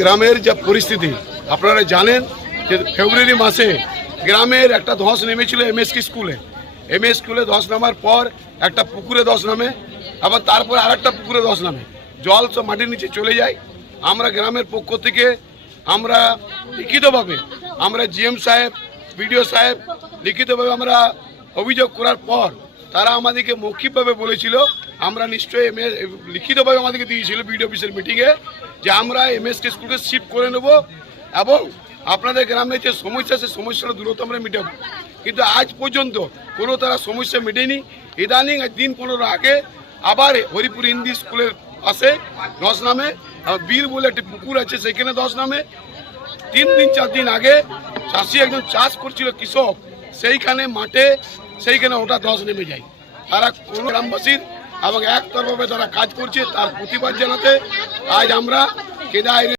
গ্রামের যে পরিস্থিতি আপনারা জানেন যে ফেব্রুয়ারি মাসে গ্রামের একটা ধস নেমেছিল এমএসকে স্কুলে ধস নামার পর একটা পুকুরে ধস নামে, আবার তারপর আরেকটা পুকুরে ধস নামে, জল সব মাটির নিচে চলে যায়। আমরা গ্রামের পক্ষ থেকে আমরা লিখিতভাবে আমরা জিএম সাহেব, বিডিও সাহেব লিখিতভাবে আমরা অভিযোগ করার পর তারা আমাদেরকে মৌখিকভাবে বলেছিল, আমরা নিশ্চয়ই লিখিতভাবে আমাদেরকে দিয়েছিল বিডিও অফিসের মিটিংয়ে, যে আমরা এমএসকে স্কুলকে শিফট করে নেব এবং আপনাদের গ্রামে যে সমস্যা সে সমস্যাটা দূরত্ব আমরা মেটাবো। কিন্তু আজ পর্যন্ত কোনো তারা সমস্যা মেটেনি। ইদানিং 15 আগে আবার হরিপুর হিন্দি স্কুলের পাশে ধস নামে, বীর বলে একটি পুকুর আছে সেখানে ধস নামে। 3 দিন 4 দিন আগে চাষি একজন চাষ করছিল কৃষক, সেইখানে মাঠে সেইখানে ওটা ধস নেমে যায়। তারা কোনো গ্রামবাসীর এবং একতরফাভাবে তারা কাজ করছে, তার প্রতিবাদ জানাতে আজ আমরা কেদায়